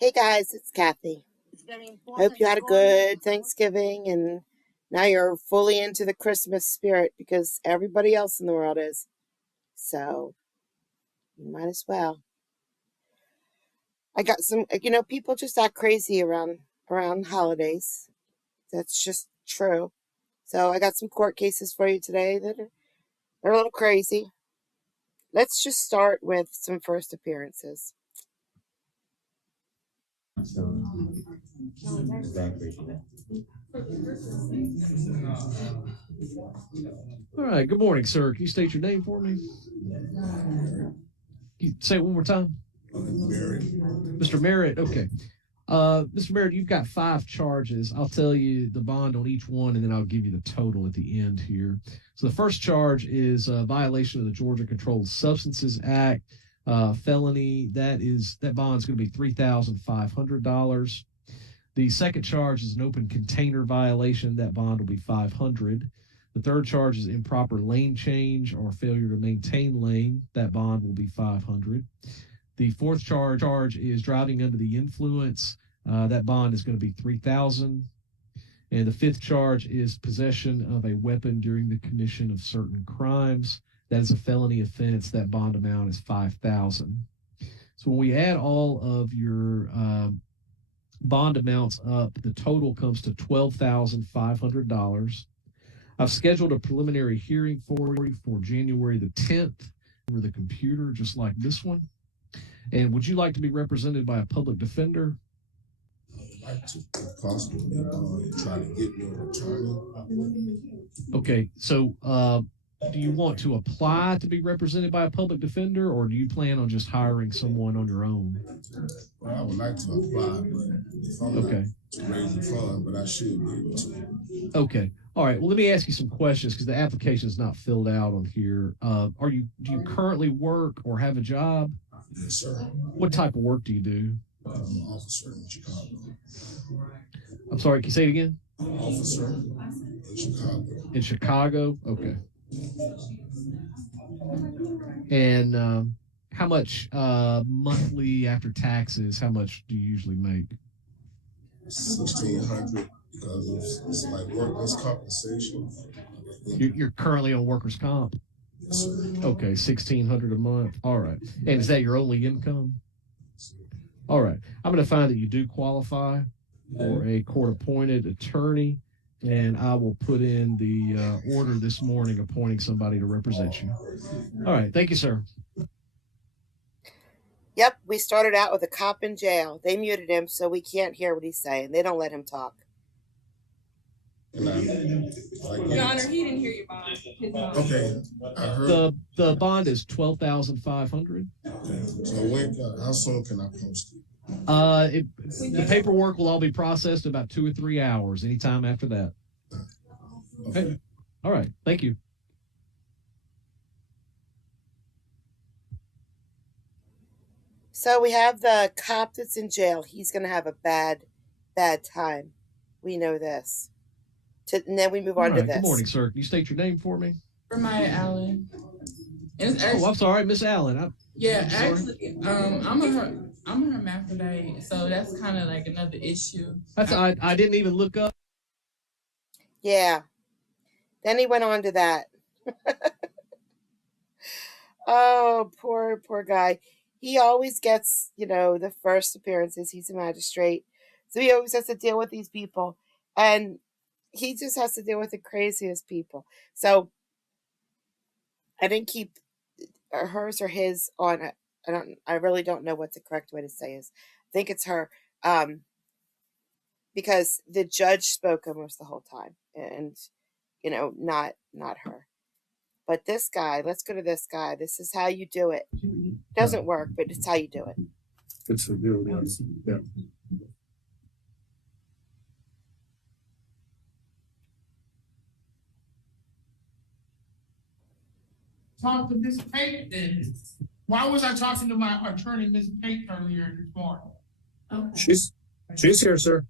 Hey guys, it's Kathy. I hope you had a good Thanksgiving and now you're fully into the Christmas spirit because everybody else in the world is. So you might as well. I got some, people just act crazy around holidays. That's just true. So I got some court cases for you today they're a little crazy. Let's just start with some first appearances. All right. Good morning, sir. Can you state your name for me? Can you say it one more time? Mr. Merritt. Okay. Mr. Merritt, you've got 5 charges. I'll tell you the bond on each one, and then I'll give you the total at the end here. So the first charge is a violation of the Georgia Controlled Substances Act, felony. That bond's going to be $3,500. The second charge is an open container violation. That bond will be $500. The third charge is improper lane change or failure to maintain lane. That bond will be $500. The fourth charge is driving under the influence. That bond is going to be $3,000. And the fifth charge is possession of a weapon during the commission of certain crimes. That is a felony offense. That bond amount is $5,000. So when we add all of your bond amounts up, the total comes to $12,500. I've scheduled a preliminary hearing for you for January the 10th over the computer, just like this one. And would you like to be represented by a public defender? I'd like to, if possible, try to get me an attorney. Okay, so do you want to apply to be represented by a public defender, or do you plan on just hiring someone on your own? Well, I would like to apply, but if I'm okay. not to raise the fund, but I should be able to. Okay. All right. Well, let me ask you some questions because the application is not filled out on here. Do you currently work or have a job? Yes, sir. What type of work do you do? I'm an officer in Chicago. I'm sorry, can you say it again? Officer in Chicago. In Chicago? Okay. And how much monthly after taxes, how much do you usually make? $1,600 because it's like workers' compensation. You're currently on workers' comp? Yes, sir. Okay, $1,600 a month. All right. And is that your only income? All right. I'm going to find that you do qualify for a court-appointed attorney, and I will put in the order this morning appointing somebody to represent you. All right. Thank you, sir. Yep, we started out with a cop in jail. They muted him so we can't hear what he's saying. They don't let him talk. Your Honor, he didn't hear your bond. Okay, I heard. The bond is $12,500. Okay. So how soon can I post it? The paperwork will all be processed in about 2 or 3 hours. Anytime after that. Okay. All right. Thank you. So we have the cop that's in jail. He's going to have a bad time. We know this. And then we move on to this. Good morning, sir. Can you state your name for me? Maya Allen. I'm sorry, Miss Allen. Actually, I'm a hermaphrodite, so that's kind of like another issue. I didn't even look up. Yeah. Then he went on to that. Oh, poor guy. He always gets, the first appearances. He's a magistrate. So he always has to deal with these people. And he just has to deal with the craziest people. So I didn't keep hers or his on. I really don't know what the correct way to say is. I think it's her. Because the judge spoke almost the whole time. And, not her. But this guy, let's go to this guy. This is how you do it. Doesn't work, but it's how you do it. It's a deal. Yeah. Talk to Ms. Pate then. Why was I talking to my attorney, Ms. Pate, earlier this morning? Okay. She's here, sir.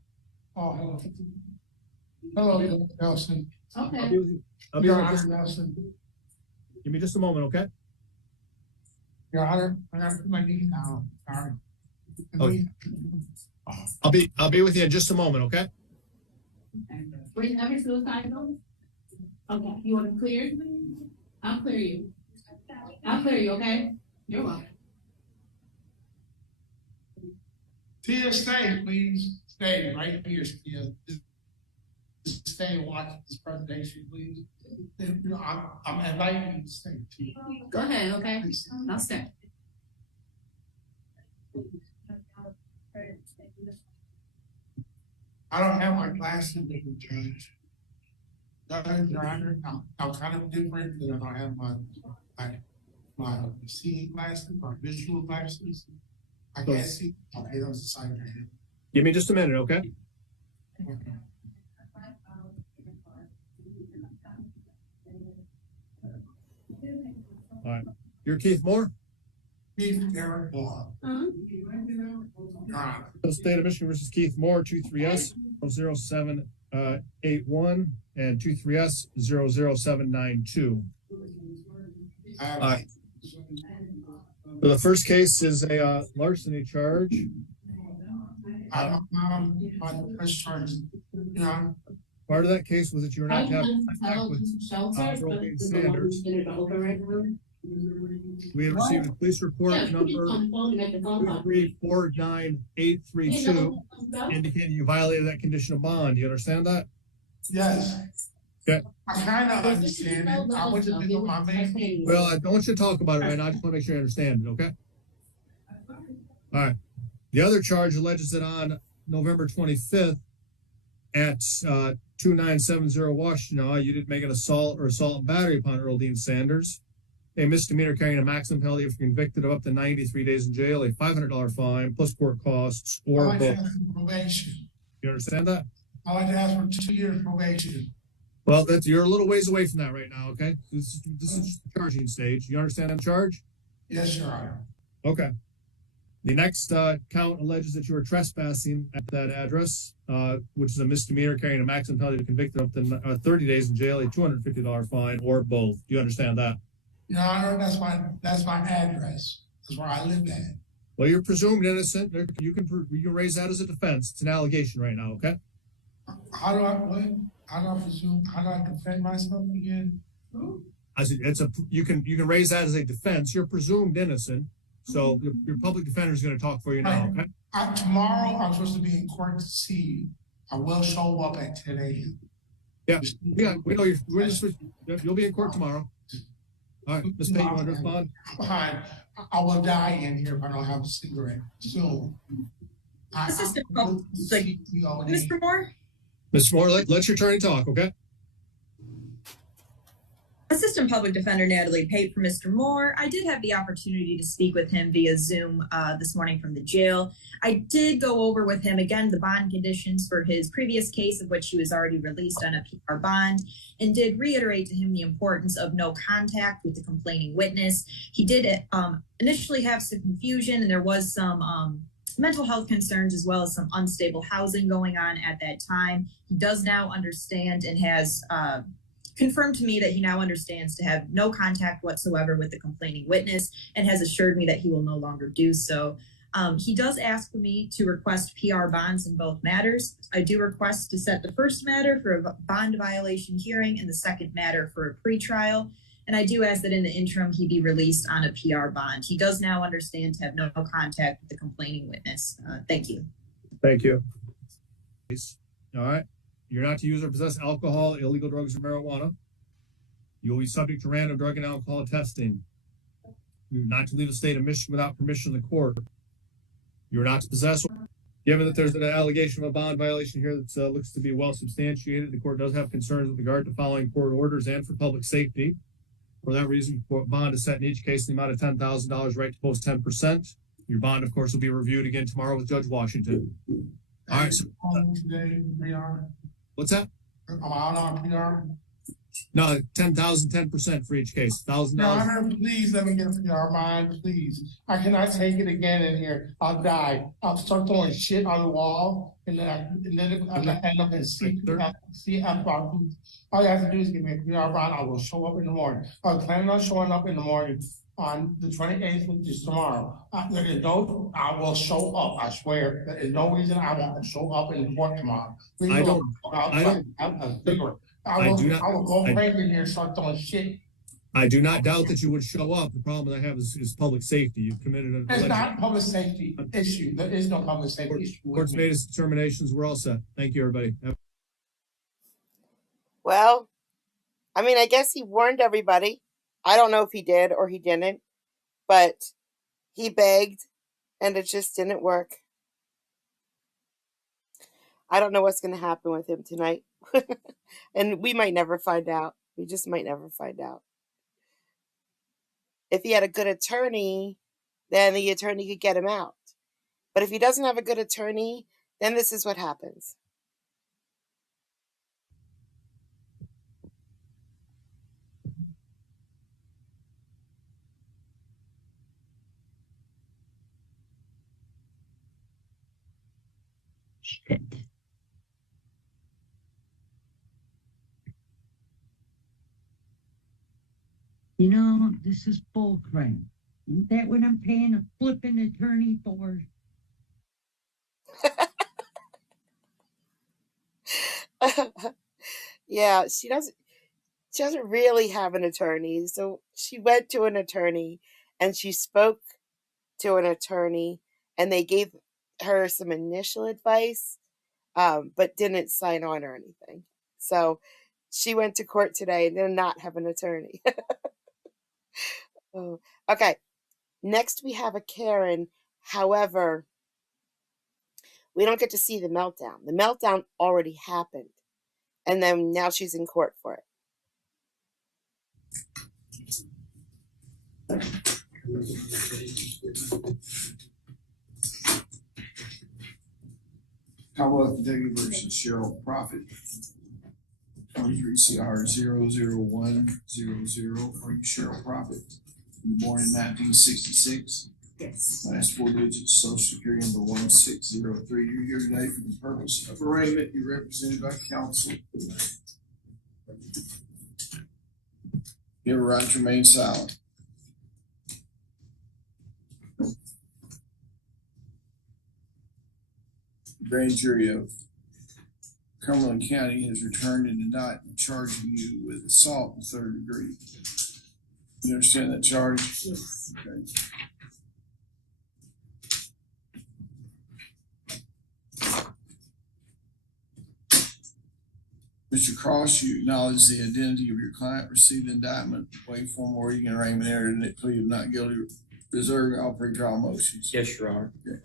Oh, hello. Hello, Nelson. Okay. I'll be right here, Nelson. Give me just a moment, okay? Your Honor, I gotta put my knee down. Sorry. Okay. I'll be with you in just a moment, okay? Wait, every single time, though? Okay, you want to clear? I'll clear you. I'll clear you, okay? You're welcome. Tia, stay, please. Stay right here, Tia. Just stay and watch this presentation, please. You know, I'm inviting you to stay, Tia. Go ahead, okay? I'll stay. I don't have my glasses with me, Judge. Your Honor, I'm kind of different because I don't have my seeing glasses, my visual glasses. I can't see. Okay, that was the side of your head. Give me just a minute, okay? All right. You're Keith Moore? Keith Eric Law. The State of Michigan versus Keith Moore, 23S 0781 and 23S 00792. So the first case is a larceny charge. On the first charge, you know. Part of that case was that you were not having contact with Rogaine Sanders. We had received a police report number 2349832 indicating you violated that condition of bond. Do you understand that? Yes. Okay. I kind of understand it. I went to pick up my mail. Well, I don't want you to talk about it right now. I just want to make sure you understand it, okay? All right. The other charge alleges that on November 25th at 2970 Washington, you did make an assault and battery upon Earl Dean Sanders. A misdemeanor carrying a maximum penalty if convicted of up to 93 days in jail, a $500 fine plus court costs or I like to both. ask for probation. You understand that? I like to ask for 2 years probation. Well, you're a little ways away from that right now, okay? This is just the charging stage. You understand that charge? Yes, Your Honor. Okay. The next count alleges that you were trespassing at that address, which is a misdemeanor carrying a maximum penalty if convicted up to 30 days in jail, a $250 fine, or both. Do you understand that? Your Honor, that's my address. That's where I live at. Well, you're presumed innocent. You can raise that as a defense. It's an allegation right now, okay? How do I presume? How do I defend myself again? You can raise that as a defense. You're presumed innocent, so your public defender is going to talk for you now, okay? Tomorrow I'm supposed to be in court to see you. I will show up at 10 a.m. Yeah, we know you'll be in court tomorrow. All right, Ms. Payne, you want to respond? Fine. I will die in here if I don't have a cigarette soon. Mr. Moore? Mr. Moore, let your attorney talk, okay? Assistant Public Defender Natalie Pate for Mr. Moore. I did have the opportunity to speak with him via Zoom this morning from the jail. I did go over with him again the bond conditions for his previous case, of which he was already released on a PR bond, and did reiterate to him the importance of no contact with the complaining witness. He did initially have some confusion, and there was some mental health concerns as well as some unstable housing going on at that time. He does now understand and has confirmed to me that he now understands to have no contact whatsoever with the complaining witness and has assured me that he will no longer do so. He does ask for me to request PR bonds in both matters. I do request to set the first matter for a bond violation hearing and the second matter for a pretrial. And I do ask that in the interim, he be released on a PR bond. He does now understand to have no contact with the complaining witness. Thank you. Thank you. All right. You're not to use or possess alcohol, illegal drugs, or marijuana. You will be subject to random drug and alcohol testing. You're not to leave the state of Michigan without permission of the court. You're not to possess. Given that there's an allegation of a bond violation here that looks to be well substantiated, the court does have concerns with regard to following court orders and for public safety. For that reason, bond is set in each case in the amount of $10,000, right to post 10%. Your bond, of course, will be reviewed again tomorrow with Judge Washington. All right. So, today, PR. What's that? I'm out on PR. No, 10,000, 10% for each case. $1,000. No, please let me get a PR bond, please. I cannot take it again in here. I'll die. I'll start throwing shit on the wall and then if I end up in CF bond, all you have to do is give me a PR bond. I will show up in the morning. I'm planning on showing up in the morning on the 28th, which is tomorrow. There is no, I will show up. I swear. There is no reason I won't show up in the court tomorrow. I will go crazy in here and start throwing shit. I do not doubt that you would show up. The problem I have is public safety. You've committed a. It's not a public safety issue. There is no public safety issue. Court's made its determinations. We're all set. Thank you, everybody. Well, I mean, I guess he warned everybody. I don't know if he did or he didn't, but he begged and it just didn't work. I don't know what's going to happen with him tonight. And we might never find out. We just might never find out. If he had a good attorney, then the attorney could get him out. But if he doesn't have a good attorney, then this is what happens. Shit. You know, this is bull crap. Isn't that what I'm paying a flipping attorney for? Yeah, she doesn't really have an attorney. So she went to an attorney and she spoke to an attorney and they gave her some initial advice, but didn't sign on or anything. So she went to court today and did not have an attorney. Oh, okay. Next we have a Karen. However, we don't get to see the meltdown. The meltdown already happened. And then now she's in court for it. Commonwealth Kentucky versus Cheryl Profit. 23 CR 00100. Are you Cheryl Profit? You were born in 1966. Yes. Last four digits, Social Security number 1603. You're here today for the purpose of arraignment. You're represented by counsel. You have a right to remain silent. Grand jury of Cumberland County has returned an indictment charging you with assault in the third degree. You understand that charge? Yes. Okay. Mr. Cross, you acknowledge the identity of your client, received the indictment, waive formal reading and arraignment error, and plea of not guilty, reserving all pretrial motions. Yes, Your Honor. Okay.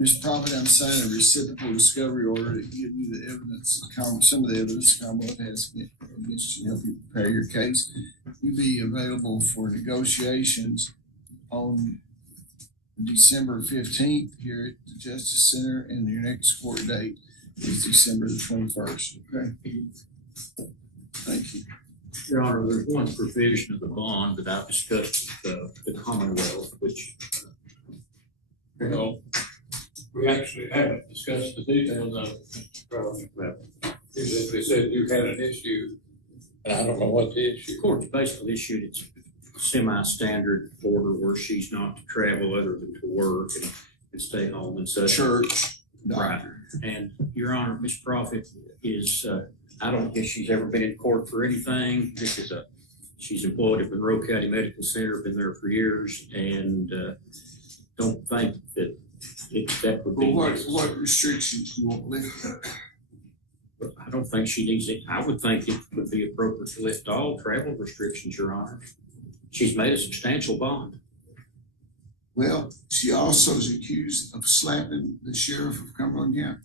Mr. Profit, I'm signing a reciprocal discovery order to give you the evidence, some of the evidence the Commonwealth has against you, help you prepare your case. You be available for negotiations on December 15th here at the Justice Center, and your next court date is December the 21st. Okay. Thank you. Your Honor, there's one provision of the bond that I've discussed with the Commonwealth, which. No, we actually haven't discussed the details of it, Mr. Cross. You simply said you had an issue, and I don't know what the issue. The court's basically issued its semi-standard order where she's not to travel other than to work and stay home and such. Church. Right. And Your Honor, Ms. Profit is, I don't guess she's ever been in court for anything. This is she's employed at Monroe County Medical Center, been there for years, and don't think that that would be. Well, what restrictions do you want lifted? I don't think she needs it. I would think it would be appropriate to lift all travel restrictions, Your Honor. She's made a substantial bond. Well, she also is accused of slapping the sheriff of Cumberland County.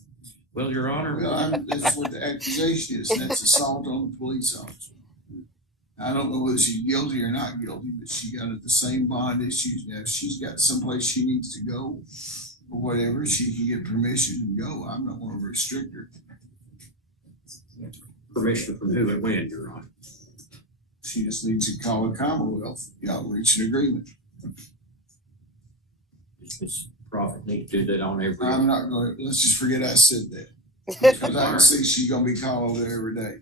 Well, Your Honor. Well, that's what the accusation is. That's assault on the police officer. I don't know whether she's guilty or not guilty, but she got the same bond issues. Now, if she's got someplace she needs to go or whatever, she can get permission and go. I'm not going to restrict her. Permission from who and when, Your Honor? She just needs to call the Commonwealth. Y'all reach an agreement. This Prophet need to do that on every. I'm not going to, let's just forget I said that. Because I can see she's going to be calling over there every day.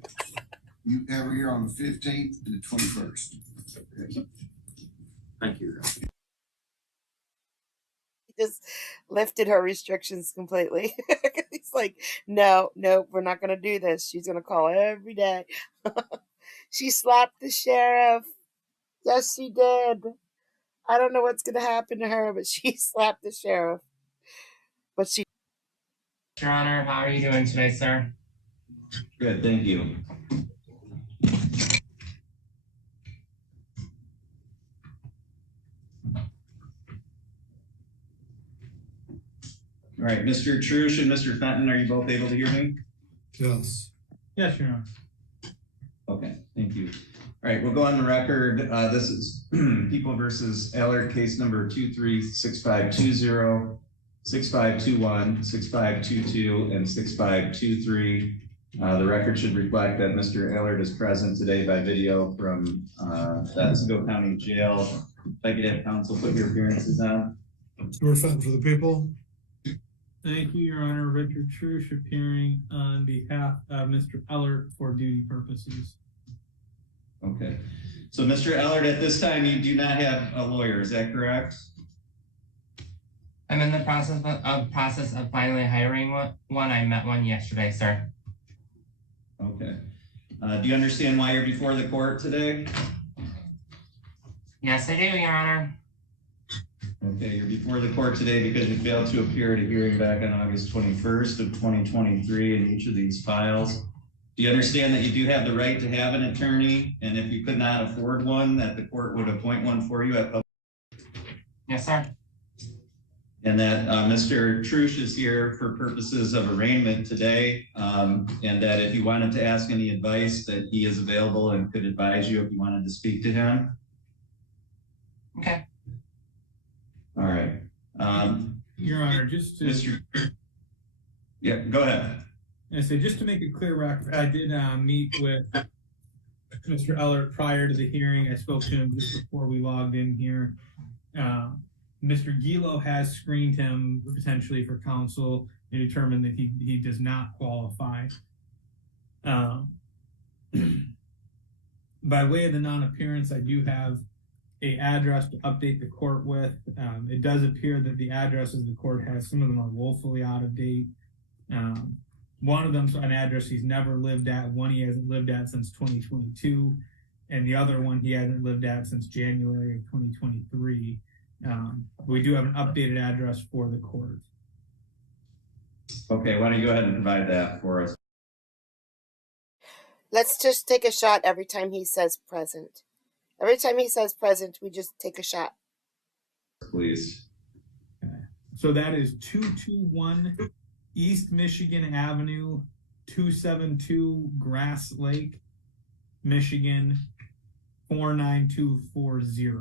You have her here on the 15th and the 21st. Okay. Thank you. He just lifted her restrictions completely. He's like, no, we're not going to do this. She's going to call every day. She slapped the sheriff. Yes, she did. I don't know what's going to happen to her, but she slapped the sheriff. But she. Your Honor, how are you doing today, sir? Good, thank you. All right, Mr. Trush and Mr. Fenton, are you both able to hear me? Yes. Yes, Your Honor. Okay, thank you. All right, we'll go on the record. This is People versus Allard, case number 236520, 6521, 6522, and 6523. The record should reflect that Mr. Allard is present today by video from Otsego County Jail. If I could have counsel put your appearances on. Stuart Fenton for the people. Thank you, Your Honor. Richard Trush appearing on behalf of Mr. Ellert for duty purposes. Okay. So, Mr. Ellard, at this time, you do not have a lawyer, is that correct? I'm in the process of finally hiring one. I met one yesterday, sir. Okay. Do you understand why you're before the court today? Yes, I do, Your Honor. Okay, you're before the court today because you failed to appear at a hearing back on August 21st of 2023 in each of these files. Do you understand that you do have the right to have an attorney, and if you could not afford one, that the court would appoint one for you at public? Yes, sir. And that Mr. Trush is here for purposes of arraignment today, and that if you wanted to ask any advice, that he is available and could advise you if you wanted to speak to him. Okay. All right. Your Honor, just to... Yeah, go ahead. I say, just to make a clear record, I did meet with Mr. Ellert prior to the hearing. I spoke to him just before we logged in here. Mr. Gilo has screened him potentially for counsel and determined that he does not qualify. By way of the non-appearance, I do have an address to update the court with. It does appear that the addresses the court has, some of them are woefully out of date. One of them's an address he's never lived at, one he hasn't lived at since 2022, and the other one he hasn't lived at since January of 2023. We do have an updated address for the court. Okay, why don't you go ahead and provide that for us? Let's just take a shot every time he says present. Every time he says present, we just take a shot. Please. Okay. So that is 221 East Michigan Avenue, 272 Grass Lake, Michigan, 49240.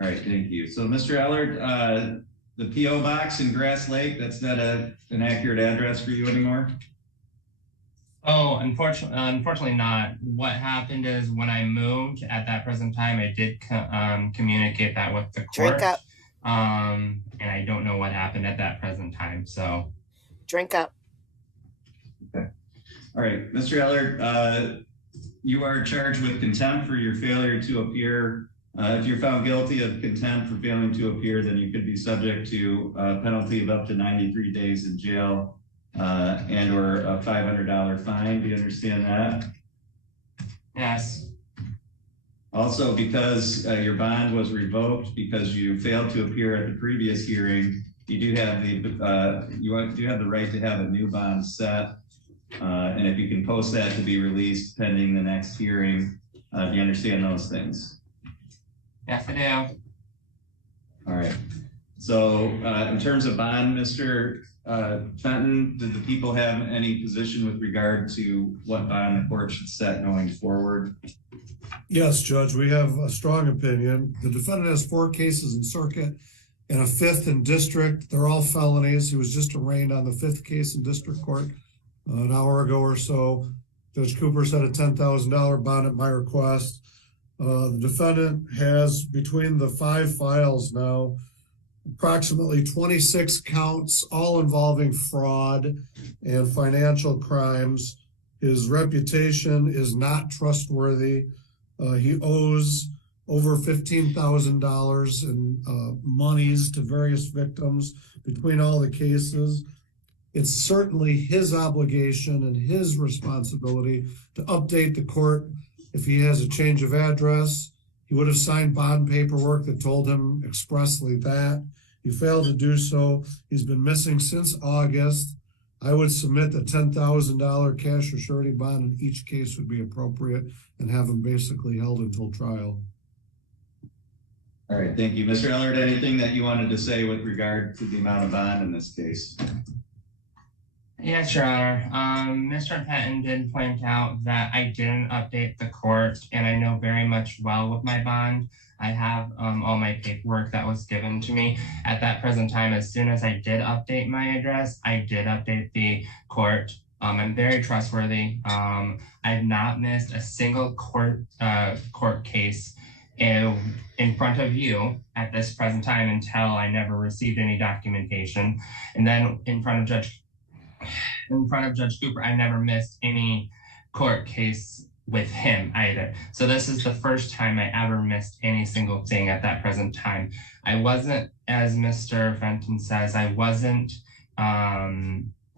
All right, thank you. So, Mr. Ellard, the P.O. box in Grass Lake, that's not an accurate address for you anymore? Oh, unfortunately not. What happened is when I moved at that present time, I did communicate that with the court. Drink up. And I don't know what happened at that present time, so. Drink up. Okay. All right, Mr. Ellard, you are charged with contempt for your failure to appear. If you're found guilty of contempt for failing to appear, then you could be subject to a penalty of up to 93 days in jail and or a $500 fine. Do you understand that? Yes. Also, because your bond was revoked because you failed to appear at the previous hearing, you do have the right to have a new bond set, and if you can post that to be released pending the next hearing, do you understand those things? Yes, I do. All right. So, in terms of bond, Mr. Fenton, did the people have any position with regard to what bond the court should set going forward? Yes, Judge, we have a strong opinion. The defendant has 4 cases in circuit and a 5th in district. They're all felonies. He was just arraigned on the 5th case in district court an hour ago or so. Judge Cooper set a $10,000 bond at my request. The defendant has, between the 5 files now, approximately 26 counts, all involving fraud and financial crimes. His reputation is not trustworthy. He owes over $15,000 in monies to various victims between all the cases. It's certainly his obligation and his responsibility to update the court if he has a change of address. He would have signed bond paperwork that told him expressly that. He failed to do so. He's been missing since August. I would submit that $10,000 cash or surety bond in each case would be appropriate and have him basically held until trial. All right, thank you. Mr. Ellard, anything that you wanted to say with regard to the amount of bond in this case? Yes, Your Honor. Mr. Patton did point out that I didn't update the court, and I know very much well with my bond. I have all my paperwork that was given to me at that present time. As soon as I did update my address, I did update the court. I'm very trustworthy. I've not missed a single court case in front of you at this present time until I never received any documentation. And then in front of Judge Cooper, I never missed any court case with him either. So this is the first time I ever missed any single thing at that present time. I wasn't, as Mr. Fenton says, I wasn't, I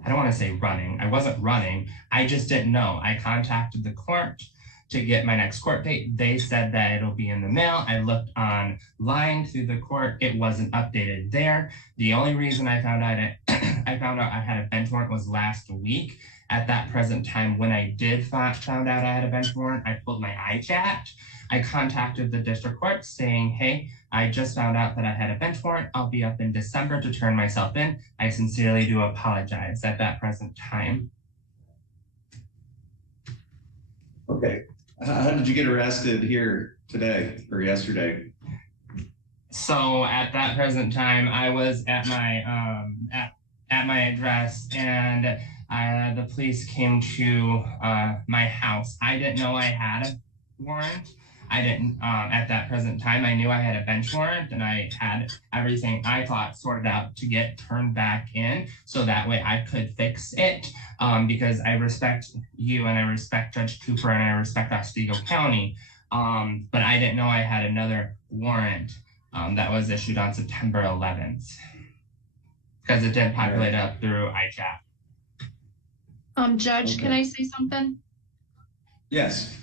don't want to say running. I wasn't running. I just didn't know. I contacted the court to get my next court date. They said that it'll be in the mail. I looked online through the court. It wasn't updated there. The only reason I found out I had a bench warrant was last week. At that present time, when I did found out I had a bench warrant, I pulled my iChat. I contacted the district court saying, hey, I just found out that I had a bench warrant. I'll be up in December to turn myself in. I sincerely do apologize at that present time. Okay. How did you get arrested here today or yesterday? So at that present time, I was at my at my address, and the police came to my house. I didn't know I had a warrant. I didn't at that present time. I knew I had a bench warrant, and I had everything I thought sorted out to get turned back in, so that way I could fix it. Because I respect you, and I respect Judge Cooper, and I respect Oswego County. But I didn't know I had another warrant that was issued on September 11th, because it didn't populate up through iChat. Judge, can I say something? Yes.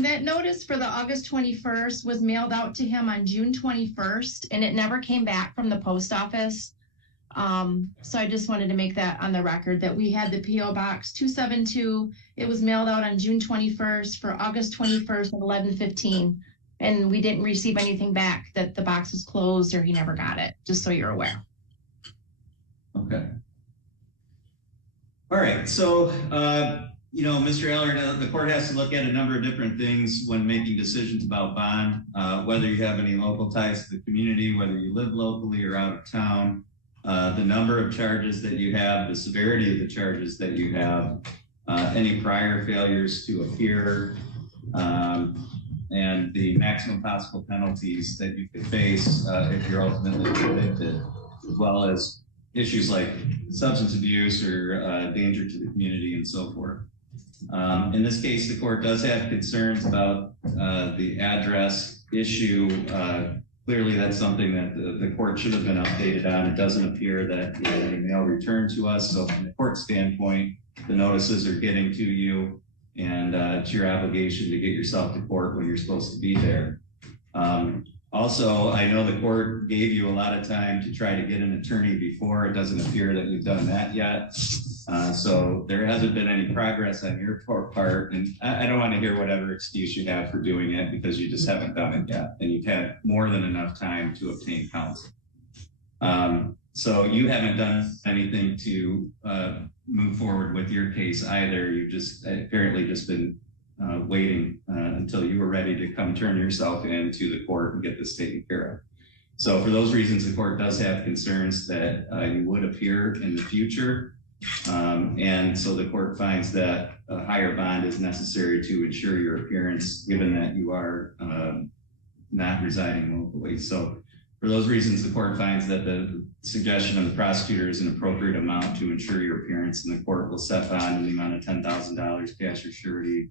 That notice for the August 21st was mailed out to him on June 21st, and it never came back from the post office. So I just wanted to make that on the record that we had the P.O. Box 272. It was mailed out on June 21st for August 21st at 11:15. And we didn't receive anything back that the box was closed or he never got it, just so you're aware. Okay. All right. So, Mr. Ellard, the court has to look at a number of different things when making decisions about bond, whether you have any local ties to the community, whether you live locally or out of town, the number of charges that you have, the severity of the charges that you have, any prior failures to appear, and the maximum possible penalties that you could face if you're ultimately convicted, as well as issues like substance abuse or danger to the community and so forth. In this case, the court does have concerns about the address issue. Clearly, that's something that the court should have been updated on. It doesn't appear that you had any mail returned to us. So from the court standpoint, the notices are getting to you, and it's your obligation to get yourself to court when you're supposed to be there. Also, I know the court gave you a lot of time to try to get an attorney before. It doesn't appear that you've done that yet. So there hasn't been any progress on your part. And I don't want to hear whatever excuse you have for doing it, because you just haven't done it yet. And you've had more than enough time to obtain counsel. So you haven't done anything to move forward with your case either. You've just apparently just been waiting until you were ready to come turn yourself in to the court and get this taken care of. So for those reasons, the court does have concerns that you would appear in the future. And so the court finds that a higher bond is necessary to ensure your appearance, given that you are not residing locally. So for those reasons, the court finds that the suggestion of the prosecutor is an appropriate amount to ensure your appearance, and the court will set bond in the amount of $10,000 cash or surety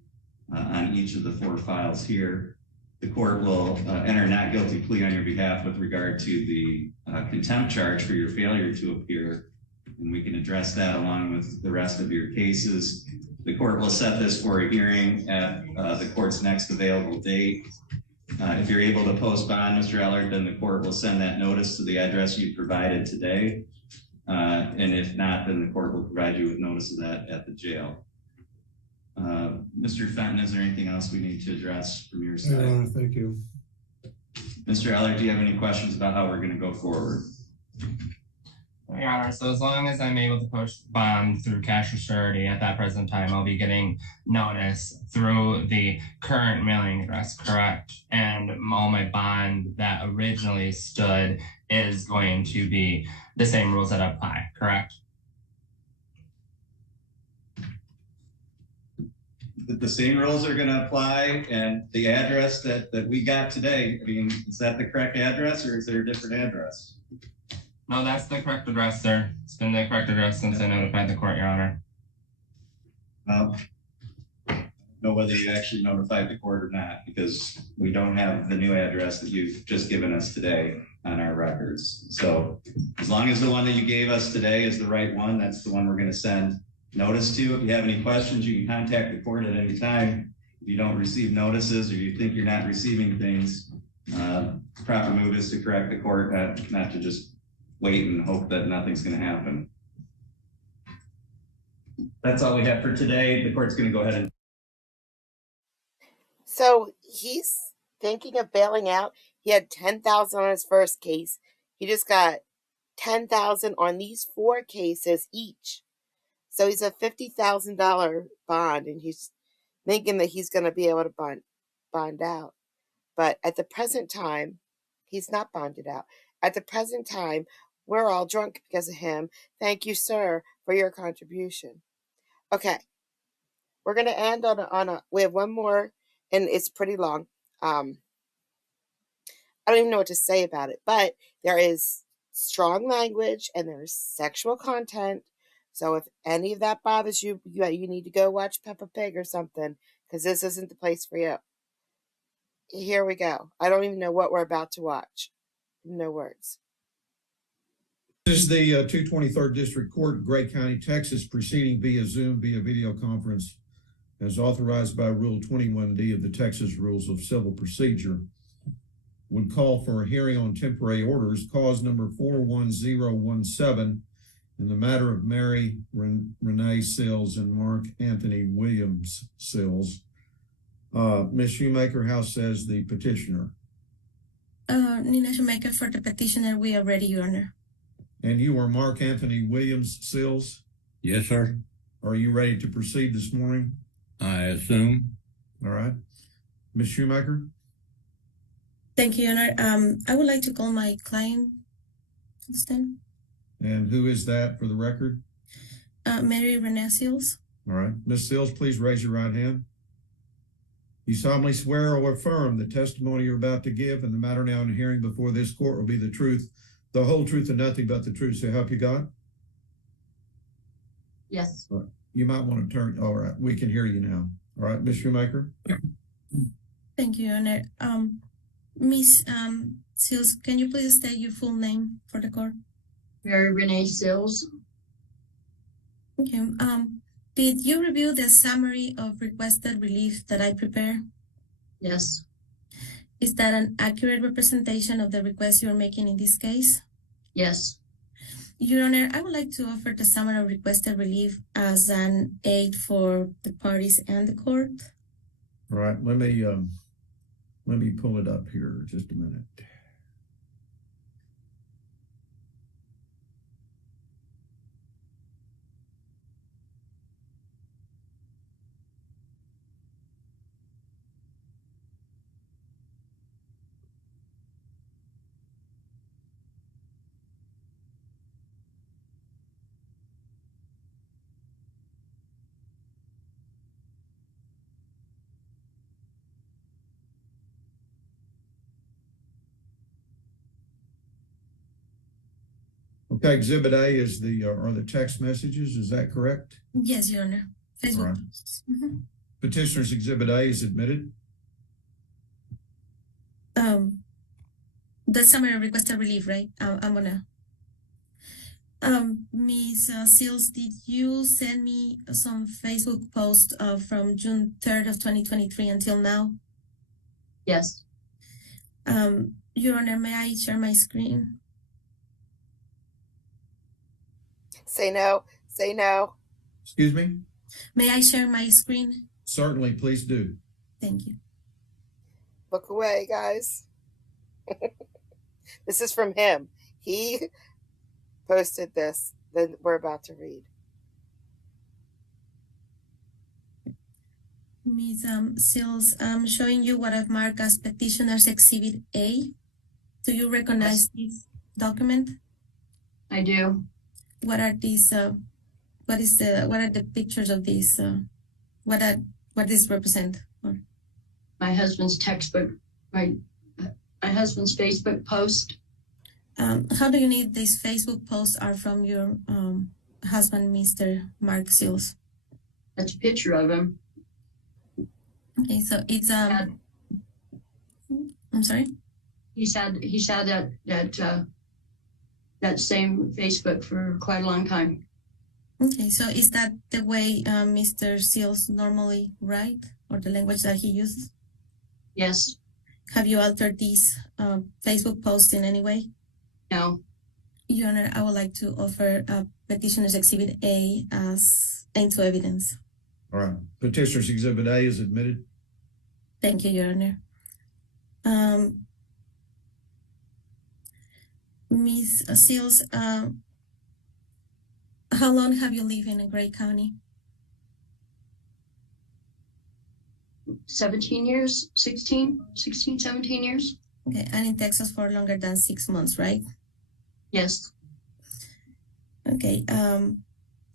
on each of the 4 files here. The court will enter a not guilty plea on your behalf with regard to the contempt charge for your failure to appear, and we can address that along with the rest of your cases. The court will set this for a hearing at the court's next available date. If you're able to post bond, Mr. Ellard, then the court will send that notice to the address you provided today. And if not, then the court will provide you with notice of that at the jail. Mr. Fenton, is there anything else we need to address from your side? No, thank you. Mr. Ellard, do you have any questions about how we're going to go forward? Your Honor, so as long as I'm able to post bond through cash or surety at that present time, I'll be getting notice through the current mailing address, correct? And all my bond that originally stood is going to be the same rules that apply, correct? The same rules are going to apply, and the address that we got today, I mean, is that the correct address or is there a different address? No, that's the correct address, sir. It's been the correct address since I notified the court, Your Honor. I don't know whether you actually notified the court or not, because we don't have the new address that you've just given us today on our records. So as long as the one that you gave us today is the right one, that's the one we're going to send notice to. If you have any questions, you can contact the court at any time. If you don't receive notices or you think you're not receiving things, the proper move is to correct the court, not to just wait and hope that nothing's going to happen. That's all we have for today. The court's going to go ahead and. So he's thinking of bailing out. He had $10,000 on his first case. He just got $10,000 on these 4 cases each. So he's a $50,000 bond, and he's thinking that he's going to be able to bond out. But at the present time, he's not bonded out. At the present time, we're all drunk because of him. Thank you, sir, for your contribution. Okay. We're going to end on a we have one more, and it's pretty long. I don't even know what to say about it, but there is strong language and there's sexual content. So if any of that bothers you, you need to go watch Peppa Pig or something, because this isn't the place for you. Here we go. I don't even know what we're about to watch. No words. This is the 223rd District Court, Gray County, Texas, proceeding via Zoom, via video conference, as authorized by Rule 21D of the Texas Rules of Civil Procedure. Would call for a hearing on temporary orders, cause number 41017, in the matter of Mary Renee Sills and Mark Anthony Williams Sills. Ms. Shoemaker, how says the petitioner? Nina Shoemaker for the petitioner. We are ready, Your Honor. And you are Mark Anthony Williams Sills? Yes, sir. Are you ready to proceed this morning? I assume. All right. Ms. Shoemaker? Thank you, Your Honor. I would like to call my client to the stand. And who is that for the record? Mary Renee Sills. All right. Ms. Sills, please raise your right hand. You solemnly swear or affirm the testimony you're about to give and the matter now in hearing before this court will be the truth, the whole truth, and nothing but the truth. So help you God? Yes. All right. You might want to turn. All right. We can hear you now. All right. Ms. Shoemaker? Thank you, Your Honor. Miss Sills, can you please state your full name for the court? Mary Renee Sills. Okay. Did you review the summary of requested relief that I prepared? Yes. Is that an accurate representation of the request you're making in this case? Yes. Your Honor, I would like to offer the summary of requested relief as an aid for the parties and the court. All right. Let me pull it up here just a minute. Okay, Exhibit A is are the text messages, is that correct? Yes, Your Honor. Facebook All right. posts. Mhm. Petitioner's Exhibit A is admitted. The summary requested relief, right? I'm gonna. Ms. Seals, did you send me some Facebook posts from June 3rd of 2023 until now? Yes. Your Honor, may I share my screen? Say no. Say no. Excuse me? May I share my screen? Certainly, please do. Thank you. Look away, guys. This is from him. He posted this that we're about to read. Ms. Seals, I'm showing you what I've marked as Petitioner's Exhibit A. Do you recognize this document? I do. What are these? What are the pictures of these? What this represent? My husband's textbook, my husband's Facebook post. How do you need these Facebook posts are from your husband, Mr. Mark Seals? That's a picture of him. Okay, so it's I'm sorry. He's had that same Facebook for quite a long time. Okay, so is that the way Mr. Seals normally write, or the language that he uses? Yes. Have you altered these Facebook posts in any way? No. Your Honor, I would like to offer Petitioner's Exhibit A as into evidence. All right. Petitioner's Exhibit A is admitted. Thank you, Your Honor. Ms. Seals, how long have you lived in Gray County? 17 years, 16, 17 years. Okay, and in Texas for longer than 6 months, right? Yes. Okay, I'm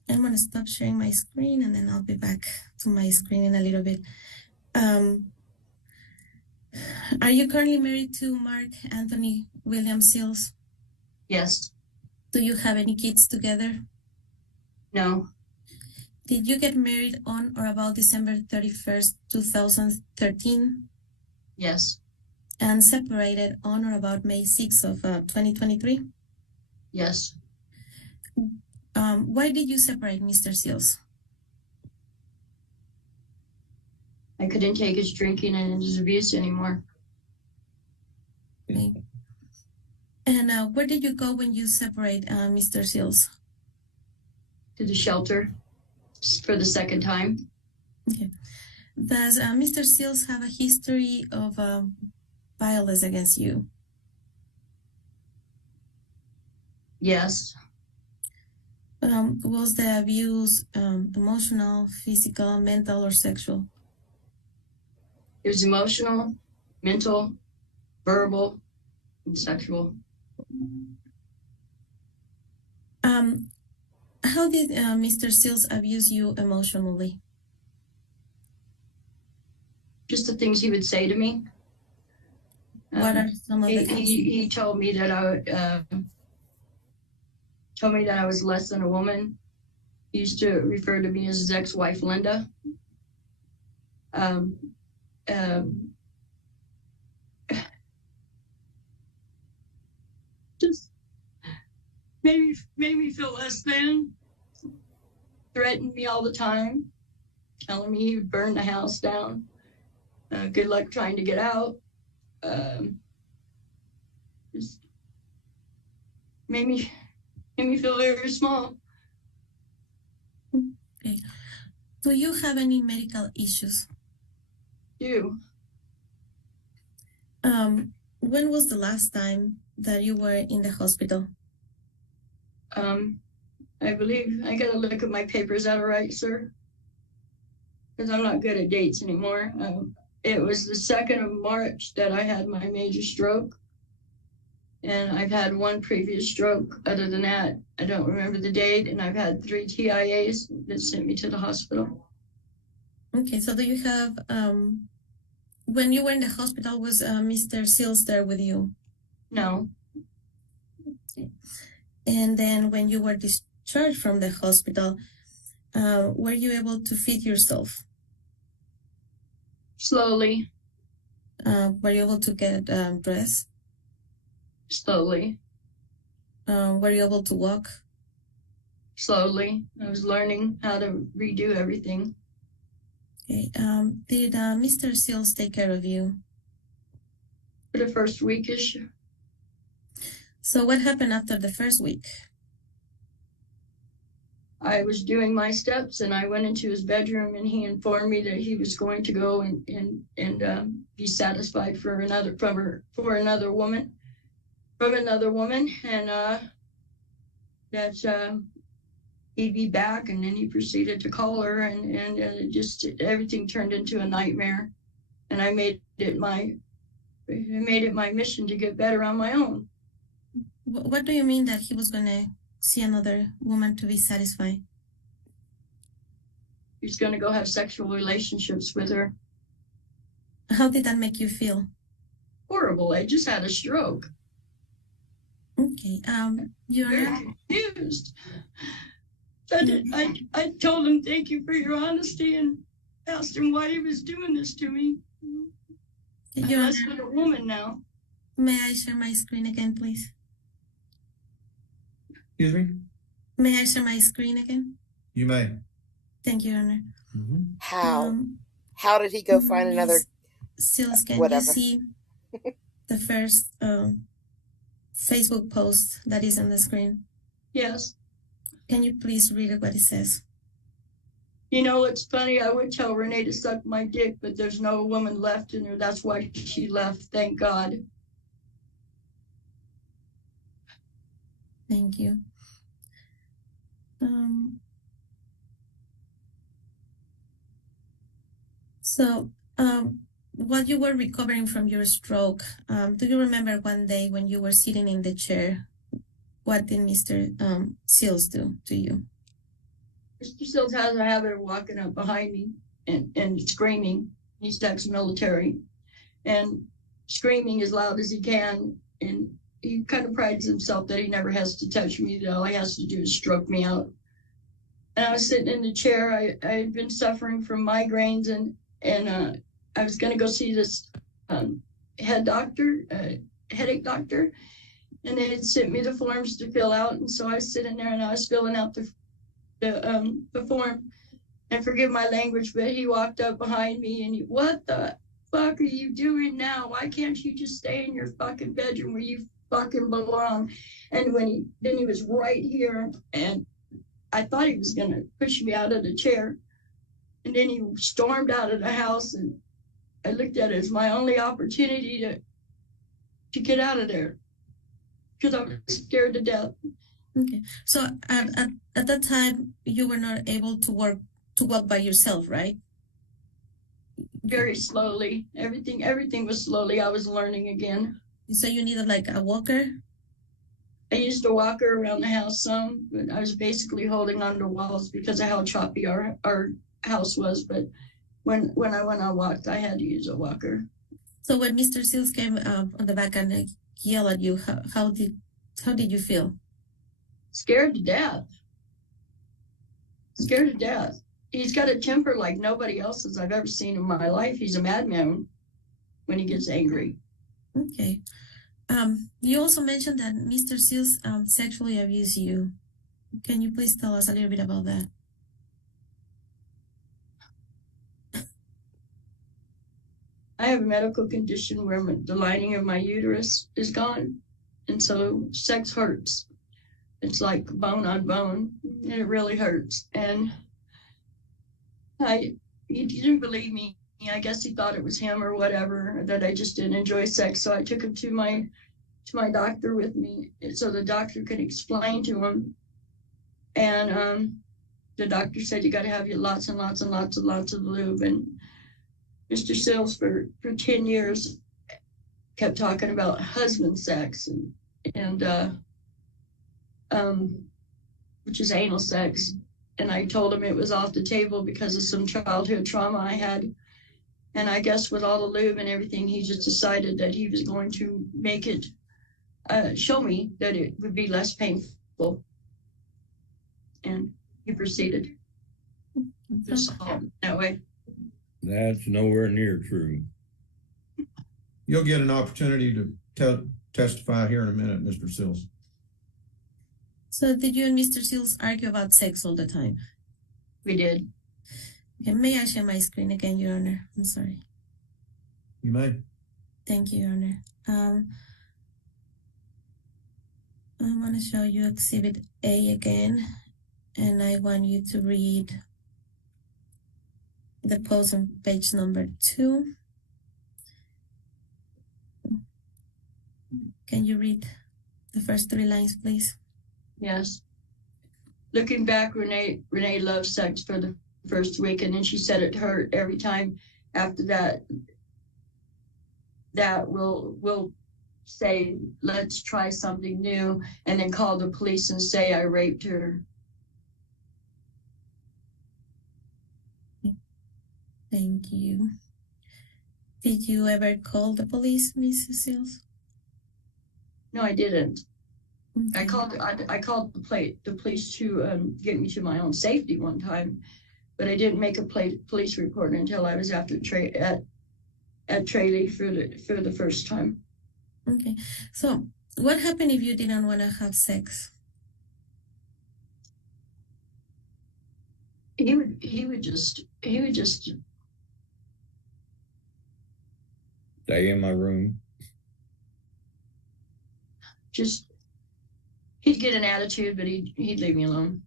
gonna stop sharing my screen and then I'll be back to my screen in a little bit. Are you currently married to Mark Anthony William Seals? Yes. Do you have any kids together? No. Did you get married on or about December 31st, 2013? Yes. And separated on or about May 6th of 2023? Yes. Why did you separate, Mr. Seals? I couldn't take his drinking and his abuse anymore. Okay. And where did you go when you separate, Mr. Seals? To the shelter for the second time. Okay. Does Mr. Seals have a history of violence against you? Yes. Was the abuse emotional, physical, mental, or sexual? It was emotional, mental, verbal, and sexual. How did Mr. Seals abuse you emotionally? Just the things he would say to me. What are some of the things? He told me that I was less than a woman. He used to refer to me as his ex-wife, Linda. Just made me feel less than. Threatened me all the time, telling me he would burn the house down. Good luck trying to get out. Just made me feel very small. Okay. Do you have any medical issues? You. When was the last time that you were in the hospital? I believe I gotta look at my papers. Is that all right, sir? Because I'm not good at dates anymore. It was the 2nd of March that I had my major stroke. And I've had one previous stroke. Other than that, I don't remember the date. And I've had 3 TIAs that sent me to the hospital. Okay, so do you have, when you were in the hospital, was Mr. Seals there with you? No. Okay. And then when you were discharged from the hospital, were you able to feed yourself? Slowly. Were you able to get dressed? Slowly. Were you able to walk? Slowly. I was learning how to redo everything. Okay. Did Mr. Seals take care of you? For the first weekish. So what happened after the first week? I was doing my steps and I went into his bedroom and he informed me that he was going to go and be satisfied from another woman, and that he'd be back, and then he proceeded to call her and it just everything turned into a nightmare, and I made it my mission to get better on my own. What do you mean that he was gonna see another woman to be satisfied? He's going to go have sexual relationships with her. How did that make you feel? Horrible. I just had a stroke. Okay. You're very confused. I told him thank you for your honesty and asked him why he was doing this to me. I'm less than a woman now. May I share my screen again, please? Excuse me? May I share my screen again? You may. Thank you, Honor. How did he go find another? Seals, can whatever. you see the first Facebook post that is on the screen? Yes. Can you please read what it says? You know, it's funny. I would tell Renee to suck my dick, but there's no woman left in her. That's why she left. Thank God. Thank you. So, while you were recovering from your stroke, do you remember one day when you were sitting in the chair, what did Mr. Seals do to you? Mr. Seals has a habit of walking up behind me and screaming. He's ex-military and screaming as loud as he can. And he kind of prides himself that he never has to touch me, that all he has to do is stroke me out. And I was sitting in the chair. I had been suffering from migraines and I was going to go see this headache doctor, and they had sent me the forms to fill out. And so I was sitting there and I was filling out the form, and forgive my language, but he walked up behind me and what the fuck are you doing now? Why can't you just stay in your fucking bedroom where you fucking belong? And then he was right here, and I thought he was going to push me out of the chair. And then he stormed out of the house, and I looked at it as my only opportunity to get out of there because I was scared to death. Okay. So at that time, you were not able to walk by yourself, right? Very slowly. Everything was slowly. I was learning again. So you needed like a walker? I used to walk her around the house some, but I was basically holding on to walls because of how choppy our house was. But when I went on walks, I had to use a walker. So when Mr. Seals came on the back and yelled at you, how did you feel? Scared to death. Scared to death. He's got a temper like nobody else's I've ever seen in my life. He's a madman when he gets angry. Okay. You also mentioned that Mr. Seals sexually abused you. Can you please tell us a little bit about that? I have a medical condition where the lining of my uterus is gone. And so sex hurts. It's like bone on bone, and it really hurts. And he didn't believe me. I guess he thought it was him or whatever, that I just didn't enjoy sex. So I took him to my doctor with me so the doctor could explain to him. And the doctor said, you got to have lots and lots and lots and lots of lube. And Mr. Seals for 10 years kept talking about husband sex and which is anal sex. And I told him it was off the table because of some childhood trauma I had. And I guess with all the lube and everything, he just decided that he was going to make it, show me that it would be less painful And he proceeded. Just that way. That's nowhere near true. You'll get an opportunity to testify here in a minute, Mr. Sills. So did you and Mr. Seals argue about sex all the time? We did. Okay, may I share my screen again, Your Honor? I'm sorry. You may. Thank you, Your Honor. I want to show you Exhibit A again, and I want you to read the post on page number 2. Can you read the first 3 lines, please? Yes. Looking back, Renee loved sex for the first week, and then she said it hurt every time after that. That we'll say, let's try something new, and then call the police and say I raped her. Thank you. Did you ever call the police, Mrs. Seals? No, I didn't. Okay. I called the police to get me to my own safety one time, but I didn't make a police report until I was after at Tralee for the first time. Okay. So what happened if you didn't want to have sex? He would just Stay in my room. He'd get an attitude, but he'd leave me alone.